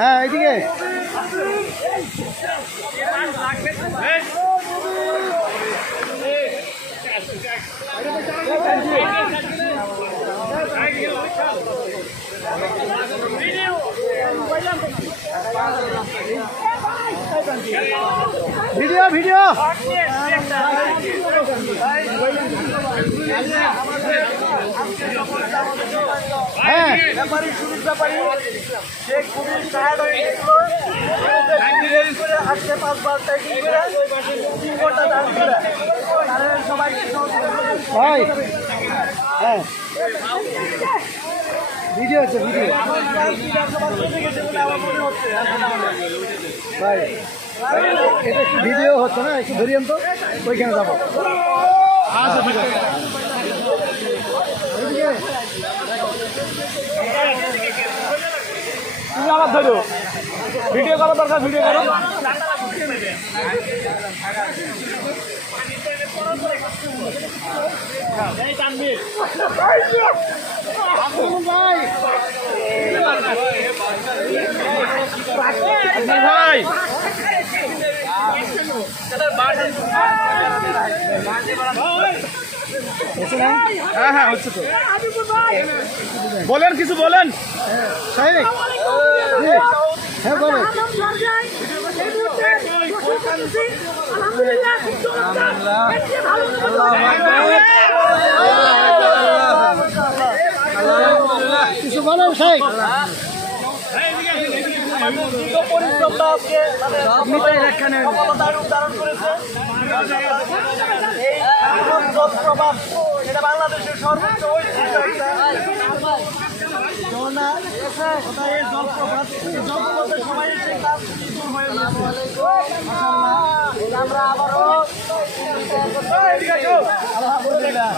হ্যাঁ এইদিকে video video হ্যাঁ ভাই হ্যাঁ ভিডিও হচ্ছে ভিডিও ভাই এটা একটু ভিডিও হচ্ছে না একটু ধরিয়েন তো ওইখানে যাবো আচ্ছা ঠিক আছে তুমি আমার ধরো ভিডিও করার দরকার ভিডিও করো ভাই হ্যাঁ হ্যাঁ হচ্ছে তো বলেন কিছু বলেন হ্যাঁ বলেন কিছু বলেন সাহেব এটা বাংলাদেশের সর্বোচ্চ জলপ্রপাতের সময় সেই কাজ হয়ে আমরা আবারও আলহামদুলিল্লাহ